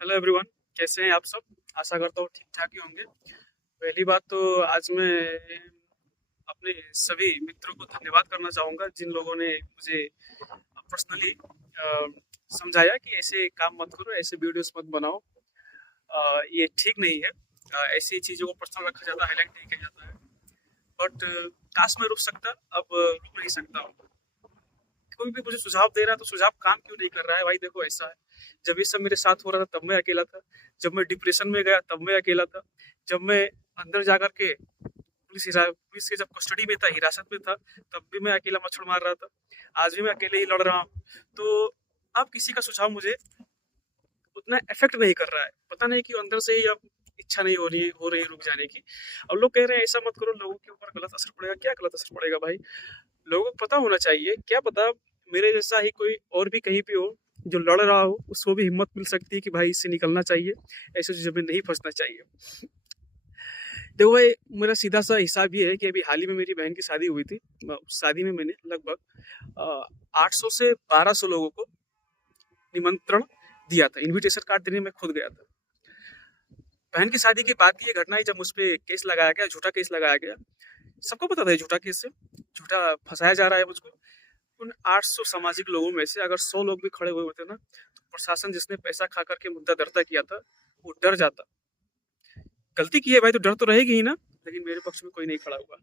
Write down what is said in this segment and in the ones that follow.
Hello everyone. कैसे हैं आप सब? आशा करता हूँ ठीक ठाक ही होंगे। पहली बात तो आज मैं अपने सभी मित्रों को धन्यवाद करना चाहूँगा जिन लोगों ने मुझे पर्सनली समझाया कि ऐसे काम मत करो, ऐसे वीडियोस मत बनाओ। ये ठीक नहीं है। ऐसी चीज़ों को पर्सनल रखा जाता है, हाईलाइट नहीं किया जाता है। बट काश मैं रुक सकता, अब रुक नहीं सकता हूँ। कोई भी मुझे सुझाव दे रहा है तो सुझाव काम क्यों नहीं कर रहा है? भाई देखो, ऐसा है, जब ये सब मेरे साथ हो रहा था तब मैं अकेला था। जब मैं डिप्रेशन में गया तब मैं अकेला था। जब मैं अंदर जाकर के पुलिस के जब कस्टडी में था, हिरासत में था, तब भी मैं अकेला मच्छर मार रहा था। आज भी मैं अकेले ही लड़ रहा हूँ। तो अब किसी का सुझाव मुझे उतना इफेक्ट नहीं कर रहा है। पता नहीं कि अंदर से ही अब इच्छा नहीं हो रही रुक जाने की। अब लोग कह रहे हैं ऐसा मत करो, लोगों के ऊपर गलत असर पड़ेगा। क्या गलत असर पड़ेगा भाई? लोगों को पता होना चाहिए। क्या पता मेरे जैसा ही कोई और भी कहीं पे हो जो लड़ रहा हो, उसको भी हिम्मत मिल सकती है कि भाई इससे निकलना चाहिए, ऐसी चीजों में नहीं फंसना चाहिए। देखो भाई, मेरा सीधा सा हिसाब ये है कि अभी हाल ही में मेरी बहन की शादी हुई थी। उस शादी में मैंने लगभग 800 से 1200 लोगों को निमंत्रण दिया था। इनविटेशन कार्ड देने में खुद गया था। बहन की शादी की बात की ये घटना है जब मुझ पे केस लगाया गया, झूठा केस लगाया गया। सबको पता था ये झूठा केस से झूठा फंसाया जा रहा है मुझको। उन 800 सामाजिक लोगों में से अगर 100 लोग भी खड़े हुए होते ना, तो प्रशासन जिसने पैसा खा करके मुद्दा दर्ता किया था, वो डर जाता। गलती की है भाई तो डर तो रहेगी ही ना। लेकिन मेरे पक्ष में कोई नहीं खड़ा हुआ।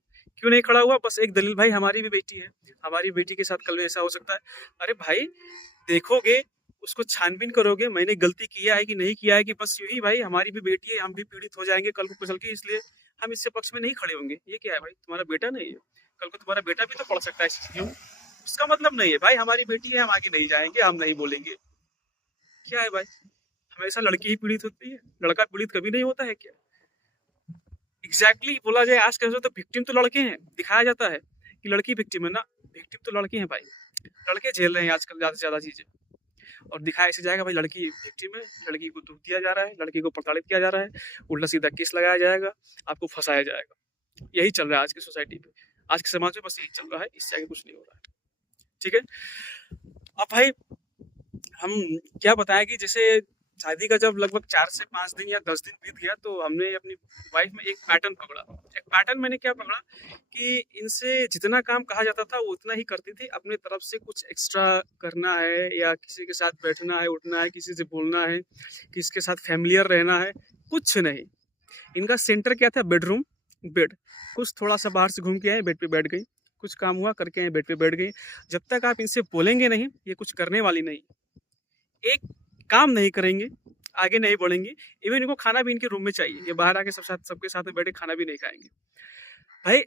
क्यों नहीं खड़ा हुआ? बस एक दलील, भाई हमारी भी बेटी है, हमारी बेटी के साथ कल ऐसा हो सकता है। अरे भाई, देखोगे, उसको छानबीन करोगे, मैंने गलती किया है कि नहीं किया है, कि बस यूं ही भाई हमारी भी बेटी है, हम भी पीड़ित हो जाएंगे कल को चल के, इसलिए हम इससे पक्ष में नहीं खड़े होंगे। ये क्या है भाई? तुम्हारा बेटा नहीं है? कल को तुम्हारा बेटा भी तो पढ़ सकता है इस चीज में। उसका मतलब नहीं है भाई हमारी बेटी है हम आगे नहीं जाएंगे, हम नहीं बोलेंगे। क्या है भाई? हमेशा लड़की ही पीड़ित होती है, लड़का पीड़ित कभी नहीं होता है क्या? एग्जैक्टली बोला जाए आज के तो विक्टिम तो लड़के हैं, दिखाया जाता है कि लड़की विक्टिम है ना। विक्टिम तो लड़के हैं भाई। लड़के झेल रहे हैं आजकल ज्यादा से ज्यादा चीजें। और दिखाया ऐसे जाएगा भाई लड़की विक्टिम है, लड़की को दुख दिया जा रहा है, लड़की को प्रताड़ित किया जा रहा है, उल्टा सीधा केस लगाया जाएगा, आपको फंसाया जाएगा। यही चल रहा है आज की सोसाइटी पे, आज के समाज में बस यही चल रहा है, इससे आगे कुछ नहीं हो रहा है। ठीक है। अब भाई हम क्या बताएं कि जैसे शादी का जब लगभग 4 से 5 दिन या 10 दिन बीत गया तो हमने अपनी वाइफ में एक पैटर्न पकड़ा। एक पैटर्न मैंने क्या पकड़ा कि इनसे जितना काम कहा जाता था वो उतना ही करती थी। अपने तरफ से कुछ एक्स्ट्रा करना है या किसी के साथ बैठना है, उठना है, किसी से बोलना है, किसी के साथ फैमिलियर रहना है, कुछ नहीं। इनका सेंटर क्या था? Bedroom, bed. कुछ थोड़ा सा बाहर से घूम के आए, बेड पे बैठ गई, कुछ काम हुआ करके आए, बेड पे बैठ गई। जब तक आप इनसे बोलेंगे नहीं, ये कुछ करने वाली नहीं। एक काम नहीं करेंगे, आगे नहीं बढ़ेंगे। इवन इनको खाना भी इनके रूम में चाहिए, ये बाहर आके सबके साथ में बैठे खाना भी नहीं खाएंगे। भाई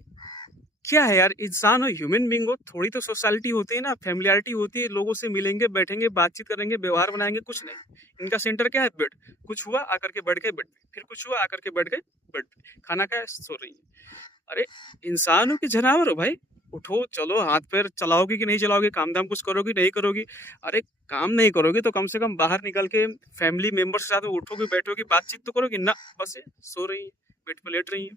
क्या है यार, इंसान हो, ह्यूमन बींग हो, थोड़ी तो सोशलिटी होती है ना, फैमिलियरिटी होती है। लोगों से मिलेंगे, बैठेंगे, बातचीत करेंगे, व्यवहार बनाएंगे, कुछ नहीं। इनका सेंटर क्या है? बेड। कुछ हुआ आकर के बैठ गए बेड पे, फिर कुछ हुआ आकर के बैठ गए बेड पे, खाना खाया, सो रही है। अरे इंसान हो कि जानवर हो भाई? उठो, चलो, हाथ पैर चलाओगे कि नहीं चलाओगे, काम धाम कुछ करोगे नहीं करोगी? अरे काम नहीं करोगे तो कम से कम बाहर निकल के फैमिली मेंबर्स के साथ में उठोगे, बैठोगे, बातचीत तो करोगे ना। बस ये सो रही है, बेड पे लेट रही है।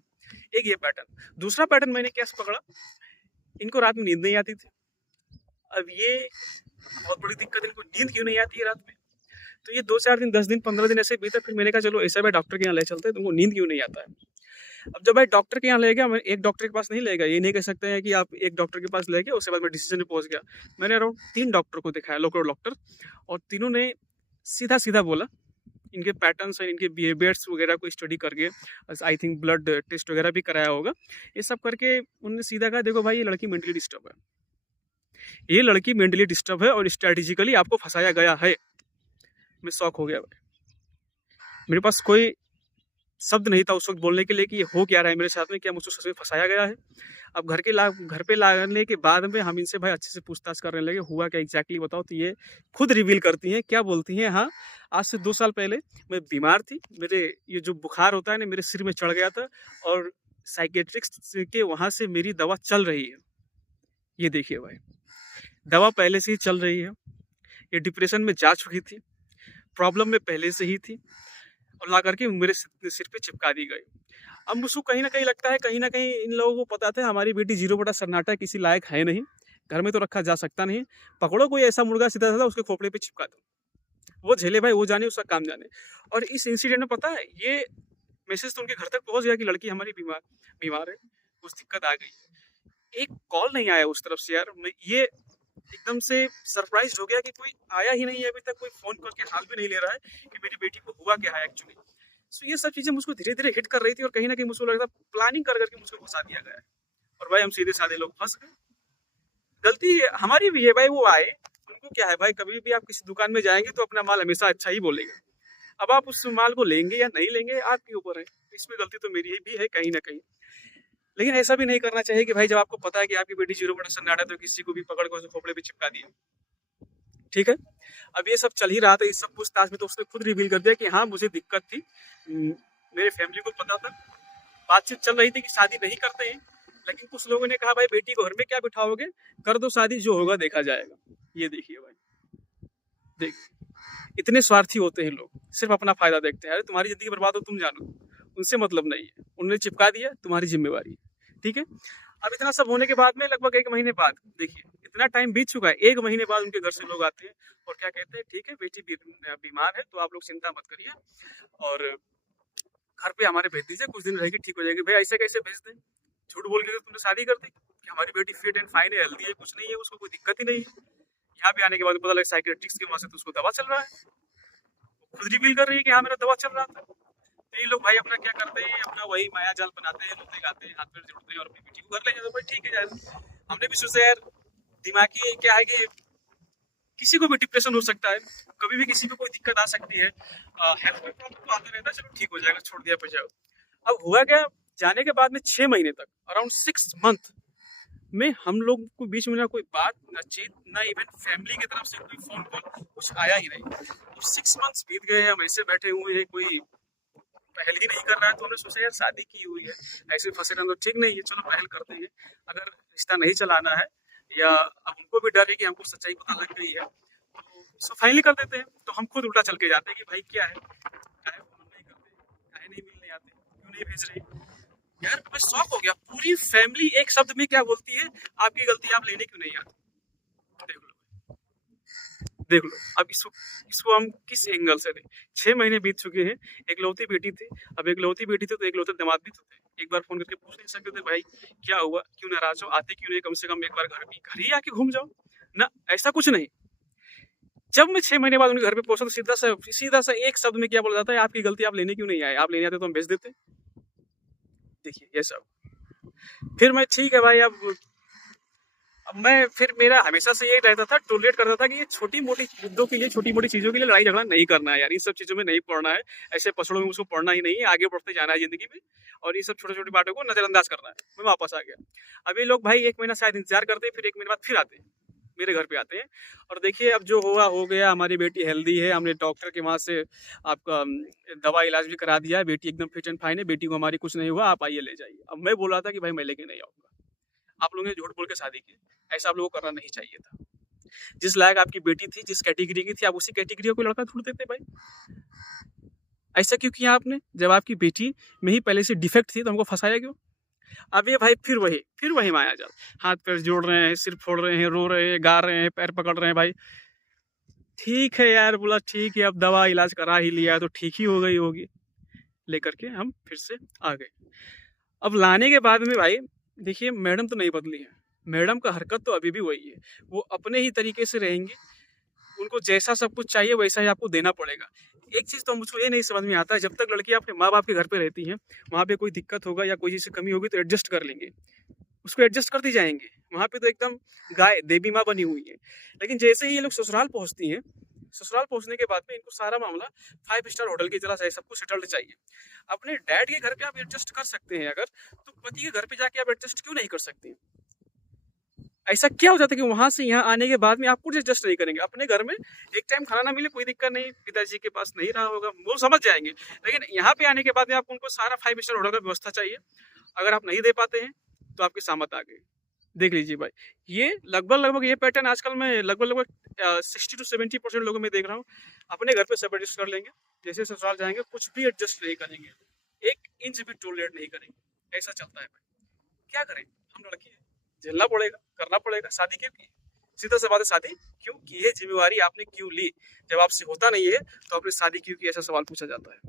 एक ये पैटर्न। दूसरा पैटर्न मैंने क्या पकड़ा, इनको रात में नींद नहीं आती थी। अब ये बहुत बड़ी दिक्कत है, इनको नींद क्यों नहीं आती है रात में? तो ये 2 4 दिन, 10 दिन, 15 दिन ऐसे बीते। फिर मैंने कहा चलो ऐसा भाई डॉक्टर के यहाँ ले चलते हैं, तुमको नींद क्यों नहीं आता है? अब जब भाई डॉक्टर के यहाँ ले गया, मैं एक डॉक्टर के पास नहीं ले गया। ये नहीं कह सकते हैं कि आप एक डॉक्टर के पास ले गए उसके बाद मैं डिसीजन पे पहुंच गया। मैंने अराउंड 3 डॉक्टर को दिखाया, लोकल डॉक्टर, और तीनों ने सीधा सीधा बोला, इनके पैटर्न्स और इनके बिहेवियर्स वगैरह को स्टडी करके, आई थिंक ब्लड टेस्ट वगैरह भी कराया होगा, ये सब करके उन्होंने सीधा कहा देखो भाई ये लड़की मेंटली डिस्टर्ब है, ये लड़की मेंटली डिस्टर्ब है और स्ट्रेटेजिकली आपको फंसाया गया है। मैं शॉक हो गया भाई। मेरे पास कोई शब्द नहीं था उस वक्त बोलने के लिए कि ये हो क्या रहा है मेरे साथ में, क्या मुझको सच में फंसाया गया है। अब घर पे लाने के बाद में हम इनसे भाई अच्छे से पूछताछ करने लगे, हुआ क्या एग्जैक्टली बताओ। तो ये खुद रिवील करती हैं, क्या बोलती हैं, हाँ आज से 2 साल पहले मैं बीमार थी, मेरे ये जो बुखार होता है ना मेरे सिर में चढ़ गया था, और साइकेट्रिस्ट के वहाँ से मेरी दवा चल रही है। ये देखिए भाई, दवा पहले से ही चल रही है, ये डिप्रेशन में जा चुकी थी, प्रॉब्लम में पहले से ही थी, और ला करके मेरे सिर पे चिपका दी गई। अब मुझको कहीं ना कहीं लगता है, कहीं ना कहीं इन लोगों को पता था हमारी बेटी 0/सन्नाटा किसी लायक है नहीं, घर में तो रखा जा सकता नहीं, पकड़ो कोई ऐसा मुर्गा सीधा साधा उसके खोपड़े पे चिपका दो, वो झेले भाई, वो जाने, उसका काम जाने। और इस इंसिडेंट में पता है, ये मैसेज तो उनके घर तक पहुंच गया कि लड़की हमारी बीमार बीमार है, कुछ दिक्कत आ गई। एक कॉल नहीं आया उस तरफ से यार। मैं ये एकदम से सरप्राइज हो गया कि कोई आया ही नहीं है अभी तक, कोई फोन करके हाल भी नहीं ले रहा है कि मेरी बेटी को हुआ क्या है एक्चुअली। सो ये सब चीजें मुझको धीरे धीरे हिट कर रही थी, और कहीं ना कहीं मुझको लग रहा था प्लानिंग कर करके मुझको फंसा दिया गया है। और भाई हम सीधे साधे लोग फंस गए। गलती हमारी भी है भाई, वो आए, उनको क्या है भाई, कभी भी आप किसी दुकान में जाएंगे तो अपना माल हमेशा अच्छा ही बोलेंगे। अब आप उस माल को लेंगे या नहीं लेंगे आपके ऊपर है, इसमें गलती तो मेरी भी है कहीं ना कहीं। लेकिन ऐसा भी नहीं करना चाहिए कि भाई जब आपको पता है कि आपकी बेटी 0% नाटा, तो किसी को भी पकड़ कर खोपड़े पे चिपका दिया। ठीक है, अब ये सब चल ही रहा था, इस सब पूछताछ में तो उसने खुद रिवील कर दिया कि हाँ मुझे दिक्कत थी, मेरे फैमिली को पता था, बातचीत चल रही थी कि शादी नहीं करते हैं, लेकिन कुछ लोगों ने कहा भाई बेटी को घर में क्या बिठाओगे, कर दो शादी, जो होगा देखा जाएगा। ये देखिए भाई, देख इतने स्वार्थी होते हैं लोग, सिर्फ अपना फायदा देखते हैं। अरे तुम्हारी जिंदगी बर्बाद हो तुम जानो, उनसे मतलब नहीं है, उन्होंने चिपका दिया, तुम्हारी जिम्मेवारी है। ठीक है, अब इतना सब होने के बाद में लगभग 1 महीने बाद, देखिए इतना टाइम बीत चुका है, 1 महीने बाद उनके घर से लोग आते हैं और क्या कहते हैं, ठीक है बेटी बीमार है तो आप लोग चिंता मत करिए, और घर पे हमारे भेज दीजिए, कुछ दिन रहेगी ठीक हो जाएगी। भाई ऐसे कैसे भेज दें, झूठ बोल के तुमने शादी कर दी कि हमारी बेटी फिट एंड फाइन है, हेल्दी है, कुछ नहीं है, उसको कोई दिक्कत ही नहीं है। यहाँ पे आने के बाद पता लगा साइकियाट्रिस्ट के वहां से तो उसको दवा चल रहा है, खुद रिवील कर रही है कि हाँ मेरा दवा चल रहा था। तो ये लोग भाई अपना क्या करते हैं, अपना वही माया जाल बनाते हैं, रोते गाते हैं, हाथ पैर जोड़ते हैं और अपनी बेटी को घर ले जाते हैं। भाई ठीक है यार, हमने भी सोचा यार, दिमागी क्या है कि किसी को भी डिप्रेशन हो सकता है, कभी भी किसी को कोई दिक्कत आ सकती है, हेल्थ में प्रॉब्लम तो आता रहता है, चलो ठीक हो जाएगा, छोड़ दिया पे जाओ। अब हुआ क्या, जाने के बाद में 6 महीने तक, अराउंड 6 मंथ में हम लोग को बीच में ना कोई बात, ना चीत, ना इवन फैमिली की तरफ से कोई फोन कॉल, कुछ आया ही नहीं। तो 6 मंथ्स बीत गए, हम ऐसे बैठे हुए हैं, कोई पहल ही नहीं कर रहा है। तो हमने सोचा यार शादी की हुई है, ऐसे फंसे रहना तो ठीक नहीं है, चलो पहल करते हैं। अगर रिश्ता नहीं चलाना है, या अब उनको भी डर है कि हमको सच्चाई पता लग गई है, तो इसको फाइनली कर देते हैं। तो हम खुद उल्टा चल के जाते हैं कि भाई क्या है, काहे फोन नहीं करते, काहे नहीं मिलने आते, क्यों नहीं भेज रहे। यार मैं शॉक हो गया, पूरी फैमिली एक शब्द में क्या बोलती है, आपकी गलती, आप लेने क्यों नहीं आते। देख लो, देख लो। अब इसको हम किस एंगल से दें। 6 महीने बीत चुके हैं, एकलौती बेटी थी, अब एकलौती बेटी थी तो एकलौते दामाद भी तो थे। एक बार फोन करके पूछ नहीं सकते थे भाई क्या हुआ, क्यों नाराज हो, आते क्यों नहीं, कम से कम एक बार घर ही आके घूम जाओ ना, ऐसा कुछ नहीं। जब मैं 6 महीने बाद उनके घर पे पहुंचा तो सीधा सा एक शब्द में क्या बोला जाता है, आपकी गलती, आप लेने क्यों नहीं आए, आप लेने आते तो हम भेज देते। देखिए ये सब, फिर मैं ठीक है भाई, अब मैं फिर मेरा हमेशा से यही रहता था, टॉलरेट करता था कि ये छोटी मोटी मुद्दों के लिए, छोटी मोटी चीजों के लिए लड़ाई झगड़ा नहीं करना है यार, इन सब चीजों में नहीं पड़ना है, ऐसे पसड़ों में उसको पड़ना ही नहीं है, आगे बढ़ते जाना है जिंदगी में, और ये सब छोटी छोटी बातों को नजरअंदाज करना है। मैं वापस आ गया। अब ये लोग भाई 1 महीना शायद इंतजार करते हैं, फिर 1 महीने बाद फिर आते हैं, मेरे घर पे आते हैं, और देखिए अब जो हुआ हो गया, हमारी बेटी हेल्दी है, हमने डॉक्टर के वहाँ से आपका दवा इलाज भी करा दिया है, बेटी एकदम फिट एंड फाइन है, बेटी को हमारी कुछ नहीं हुआ, आप आइए ले जाइए। अब मैं बोल रहा था कि भाई मैं लेके नहीं आऊँगा, आप लोगों ने झूठ बोल के शादी की, ऐसा आप लोगों को करना नहीं चाहिए था। जिस लायक आपकी बेटी थी, जिस कैटेगरी की थी, आप उसी कैटेगरी का कोई लड़का ढूंढ देते भाई। ऐसा क्यों किया आपने, जब आपकी बेटी में ही पहले से डिफेक्ट थी तो हमको फंसाया क्यों। अब ये भाई फिर वही माया जाल, हाथ पैर जोड़ रहे हैं, सिर फोड़ रहे हैं, रो रहे हैं, गा रहे हैं, पैर पकड़ रहे हैं। भाई ठीक है यार, बोला ठीक है, अब दवा इलाज करा ही लिया तो ठीक ही हो गई होगी, लेकर के हम फिर से आ गए। अब लाने के बाद में भाई देखिए, मैडम तो नहीं बदली है, मैडम का हरकत तो अभी भी वही है, वो अपने ही तरीके से रहेंगे, उनको जैसा सब कुछ चाहिए वैसा ही आपको देना पड़ेगा। एक चीज़ तो मुझको ये नहीं समझ में आता है, जब तक लड़की अपने माँ बाप के घर पे रहती है, वहाँ पे कोई दिक्कत होगा या कोई चीज़ की कमी होगी तो एडजस्ट कर लेंगे, उसको एडजस्ट करती जाएंगे, वहाँ पे तो एकदम गाय देवी माँ बनी हुई है। लेकिन जैसे ही ये लोग ससुराल पहुँचती हैं, ससुराल पहुँचने के बाद में इनको सारा मामला 5 स्टार होटल की तरह सब कुछ सेटल्ड चाहिए। अपने डैड के घर पे आप एडजस्ट कर सकते हैं अगर, तो पति के घर पे जाके आप एडजस्ट क्यों नहीं कर सकते हैं। ऐसा क्या हो जाता है कि वहां से यहाँ आने के बाद में आप कुछ एडजस्ट नहीं करेंगे। अपने घर में एक टाइम खाना ना मिले कोई दिक्कत नहीं, पिताजी के पास नहीं रहा होगा, वो समझ जाएंगे, लेकिन यहाँ पे आने के बाद में आपको उनको सारा 5 स्टार होटल का व्यवस्था चाहिए। अगर आप नहीं दे पाते हैं तो आपकी सामत आ गई। देख लीजिए भाई, ये लगभग ये पैटर्न आजकल मैं लगभग 60 to 70% लोगों में देख रहा हूँ। अपने घर पे सब एडजस्ट कर लेंगे, जैसे ससुराल जाएंगे कुछ भी एडजस्ट नहीं करेंगे, 1 इंच भी टॉलरेट नहीं करेंगे, ऐसा चलता है भाई। क्या करें, हम लड़की है, झेलना पड़ेगा, करना पड़ेगा, शादी क्यों की, सीधा सा बात है, शादी क्यों की है, जिम्मेवारी आपने क्यों ली? जब आपसे होता नहीं है तो आपने शादी क्यों की, ऐसा सवाल पूछा जाता है।